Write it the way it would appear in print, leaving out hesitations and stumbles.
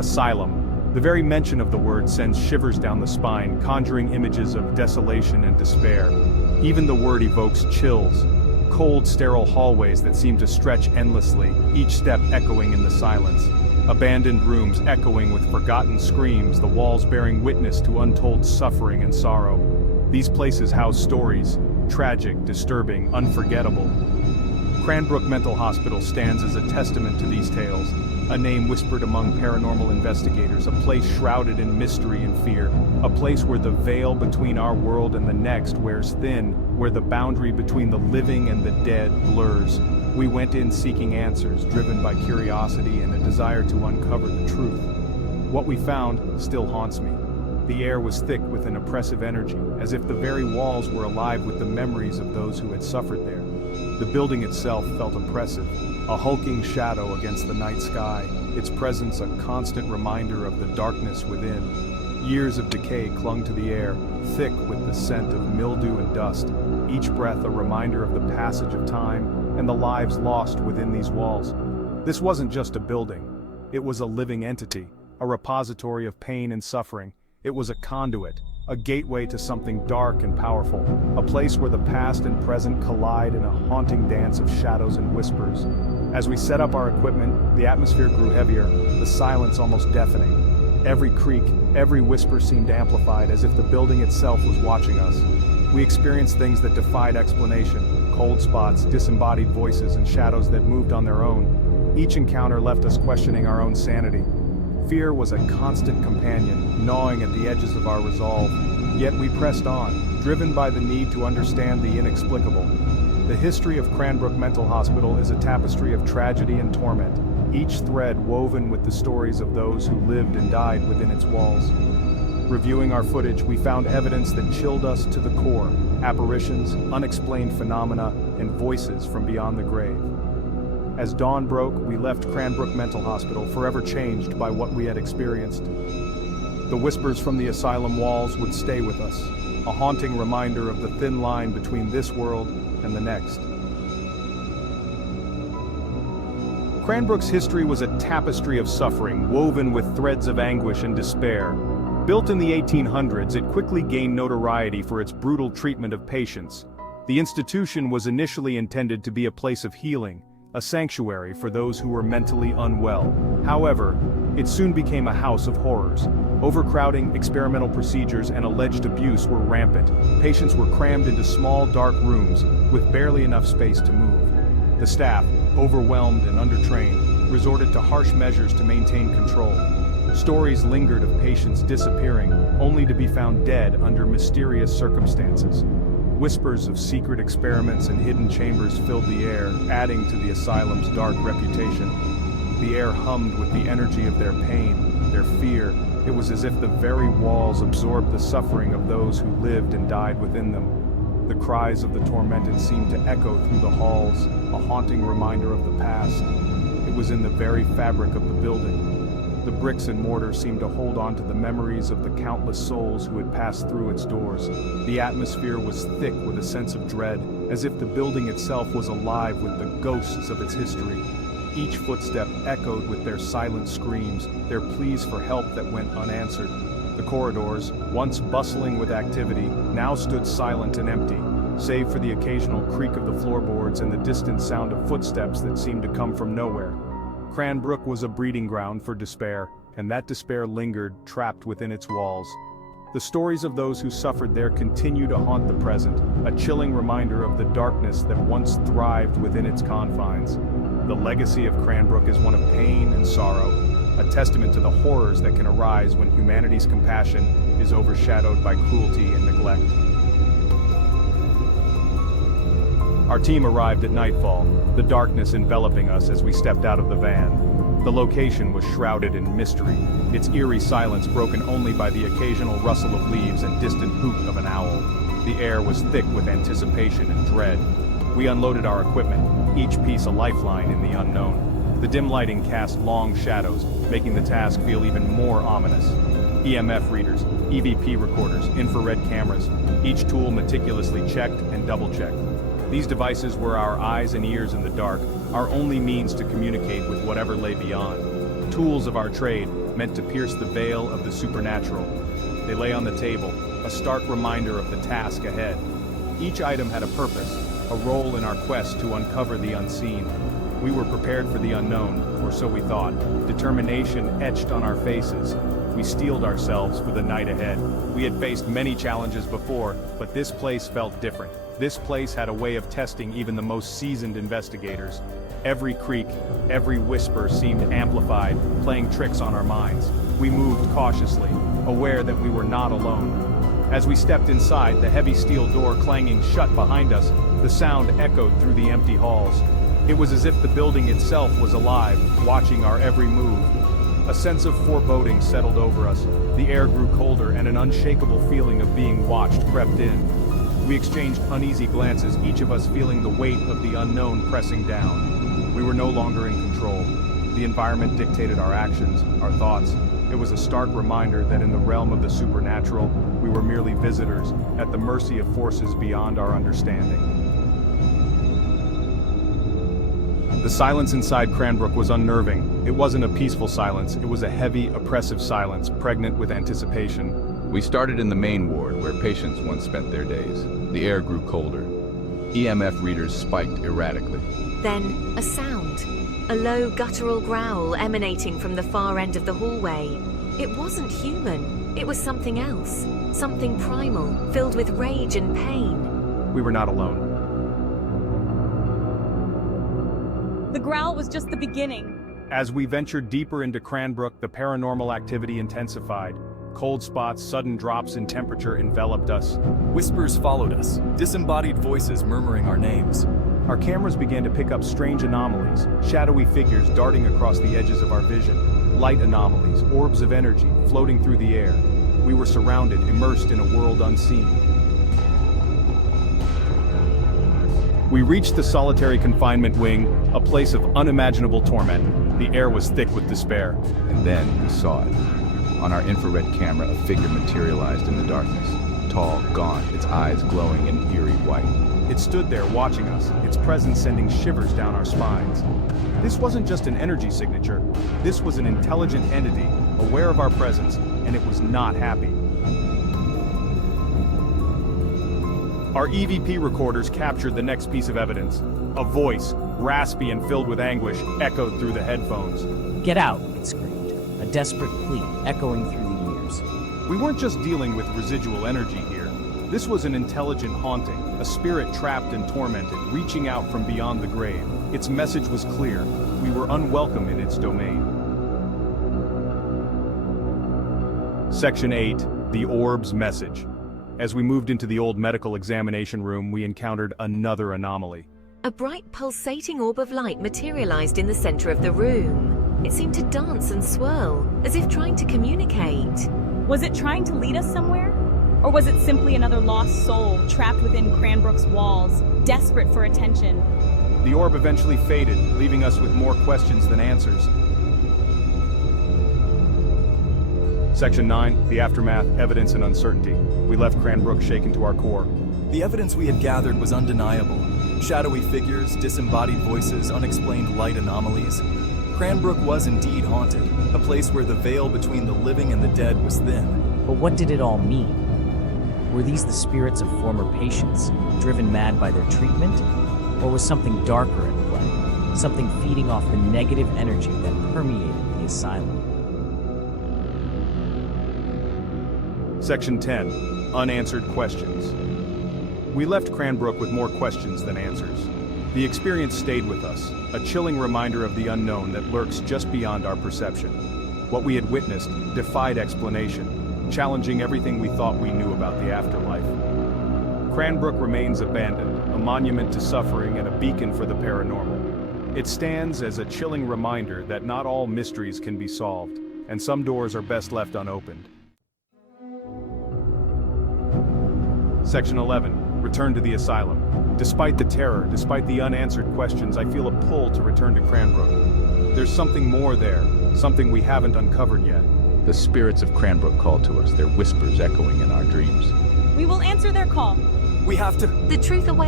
Asylum. The very mention of the word sends shivers down the spine, conjuring images of desolation and despair. Even the word evokes chills. Cold, sterile hallways that seem to stretch endlessly, each step echoing in the silence. Abandoned rooms echoing with forgotten screams, the walls bearing witness to untold suffering and sorrow. These places house stories, tragic, disturbing, unforgettable. Cranbrook Mental Hospital stands as a testament to these tales, a name whispered among paranormal investigators, a place shrouded in mystery and fear, a place where the veil between our world and the next wears thin, where the boundary between the living and the dead blurs. We went in seeking answers, driven by curiosity and a desire to uncover the truth. What we found still haunts me. The air was thick with an oppressive energy, as if the very walls were alive with the memories of those who had suffered there. The building itself felt oppressive, a hulking shadow against the night sky, its presence a constant reminder of the darkness within. Years of decay clung to the air, thick with the scent of mildew and dust, each breath a reminder of the passage of time and the lives lost within these walls. This wasn't just a building. It was a living entity, a repository of pain and suffering. It was a conduit, a gateway to something dark and powerful, a place where the past and present collide in a haunting dance of shadows and whispers. As we set up our equipment, the atmosphere grew heavier, the silence almost deafening. Every creak, every whisper seemed amplified, as if the building itself was watching us. We experienced things that defied explanation, cold spots, disembodied voices, and shadows that moved on their own. Each encounter left us questioning our own sanity. Fear was a constant companion, gnawing at the edges of our resolve. Yet we pressed on, driven by the need to understand the inexplicable. The history of Cranbrook Mental Hospital is a tapestry of tragedy and torment, each thread woven with the stories of those who lived and died within its walls. Reviewing our footage, we found evidence that chilled us to the core: apparitions, unexplained phenomena, and voices from beyond the grave. As dawn broke, we left Cranbrook Mental Hospital, forever changed by what we had experienced. The whispers from the asylum walls would stay with us, a haunting reminder of the thin line between this world and the next. Cranbrook's history was a tapestry of suffering, woven with threads of anguish and despair. Built in the 1800s, it quickly gained notoriety for its brutal treatment of patients. The institution was initially intended to be a place of healing, a sanctuary for those who were mentally unwell. However, it soon became a house of horrors. Overcrowding, experimental procedures, and alleged abuse were rampant. Patients were crammed into small, dark rooms, with barely enough space to move. The staff, overwhelmed and undertrained, resorted to harsh measures to maintain control. Stories lingered of patients disappearing, only to be found dead under mysterious circumstances. Whispers of secret experiments and hidden chambers filled the air, adding to the asylum's dark reputation. The air hummed with the energy of their pain, their fear. It was as if the very walls absorbed the suffering of those who lived and died within them. The cries of the tormented seemed to echo through the halls, a haunting reminder of the past. It was in the very fabric of the building. The bricks and mortar seemed to hold on to the memories of the countless souls who had passed through its doors. The atmosphere was thick with a sense of dread, as if the building itself was alive with the ghosts of its history. Each footstep echoed with their silent screams, their pleas for help that went unanswered. The corridors, once bustling with activity, now stood silent and empty, save for the occasional creak of the floorboards and the distant sound of footsteps that seemed to come from nowhere. Cranbrook was a breeding ground for despair, and that despair lingered, trapped within its walls. The stories of those who suffered there continue to haunt the present, a chilling reminder of the darkness that once thrived within its confines. The legacy of Cranbrook is one of pain and sorrow, a testament to the horrors that can arise when humanity's compassion is overshadowed by cruelty and neglect. Our team arrived at nightfall, the darkness enveloping us as we stepped out of the van. The location was shrouded in mystery, its eerie silence broken only by the occasional rustle of leaves and distant hoot of an owl. The air was thick with anticipation and dread. We unloaded our equipment, each piece a lifeline in the unknown. The dim lighting cast long shadows, making the task feel even more ominous. EMF readers, EVP recorders, infrared cameras, each tool meticulously checked and double-checked. These devices were our eyes and ears in the dark, our only means to communicate with whatever lay beyond. tools of our trade, meant to pierce the veil of the supernatural. They lay on the table, a stark reminder of the task ahead. Each item had a purpose, a role in our quest to uncover the unseen. We were prepared for the unknown, or so we thought. Determination etched on our faces. We steeled ourselves for the night ahead. We had faced many challenges before, but this place felt different. This place had a way of testing even the most seasoned investigators. Every creak, every whisper seemed amplified, playing tricks on our minds. We moved cautiously, aware that we were not alone. As we stepped inside, the heavy steel door clanging shut behind us, the sound echoed through the empty halls. It was as if the building itself was alive, watching our every move. A sense of foreboding settled over us. The air grew colder and an unshakable feeling of being watched crept in. We exchanged uneasy glances, each of us feeling the weight of the unknown pressing down. We were no longer in control. The environment dictated our actions, our thoughts. It was a stark reminder that in the realm of the supernatural, we were merely visitors, at the mercy of forces beyond our understanding. The silence inside Cranbrook was unnerving. It wasn't a peaceful silence, it was a heavy, oppressive silence, pregnant with anticipation. We started in the main ward, where patients once spent their days. The air grew colder. EMF readers spiked erratically. Then, a sound. A low, guttural growl emanating from the far end of the hallway. It wasn't human. It was something else. Something primal, filled with rage and pain. We were not alone. The growl was just the beginning. As we ventured deeper into Cranbrook, the paranormal activity intensified. Cold spots, sudden drops in temperature enveloped us. Whispers followed us, disembodied voices murmuring our names. Our cameras began to pick up strange anomalies, shadowy figures darting across the edges of our vision. Light anomalies, orbs of energy, floating through the air. We were surrounded, immersed in a world unseen. We reached the solitary confinement wing, a place of unimaginable torment. The air was thick with despair. And then we saw it. On our infrared camera, a figure materialized in the darkness. Tall, gaunt, its eyes glowing in eerie white. It stood there watching us, its presence sending shivers down our spines. This wasn't just an energy signature. This was an intelligent entity, aware of our presence, and it was not happy. Our EVP recorders captured the next piece of evidence. A voice, raspy and filled with anguish, echoed through the headphones. "Get out," it screamed, a desperate plea echoing through the years. We weren't just dealing with residual energy here. This was an intelligent haunting, a spirit trapped and tormented, reaching out from beyond the grave. Its message was clear. We were unwelcome in its domain. Section 8, The Orb's Message. As we moved into the old medical examination room, we encountered another anomaly. A bright pulsating orb of light materialized in the center of the room. It seemed to dance and swirl, as if trying to communicate. Was it trying to lead us somewhere? Or was it simply another lost soul trapped within Cranbrook's walls, desperate for attention? The orb eventually faded, leaving us with more questions than answers. Section 9, The Aftermath, Evidence and Uncertainty. We left Cranbrook shaken to our core. The evidence we had gathered was undeniable. Shadowy figures, disembodied voices, unexplained light anomalies. Cranbrook was indeed haunted, a place where the veil between the living and the dead was thin. But what did it all mean? Were these the spirits of former patients, driven mad by their treatment? Or was something darker at play? Something feeding off the negative energy that permeated the asylum? Section 10, Unanswered Questions. We left Cranbrook with more questions than answers. The experience stayed with us, a chilling reminder of the unknown that lurks just beyond our perception. What we had witnessed defied explanation, challenging everything we thought we knew about the afterlife. Cranbrook remains abandoned, a monument to suffering and a beacon for the paranormal. It stands as a chilling reminder that not all mysteries can be solved, and some doors are best left unopened. Section 11, Return to the Asylum. Despite the terror, despite the unanswered questions, I feel a pull to return to Cranbrook. There's something more there, something we haven't uncovered yet. The spirits of Cranbrook call to us, their whispers echoing in our dreams. We will answer their call. We have to... The truth awaits.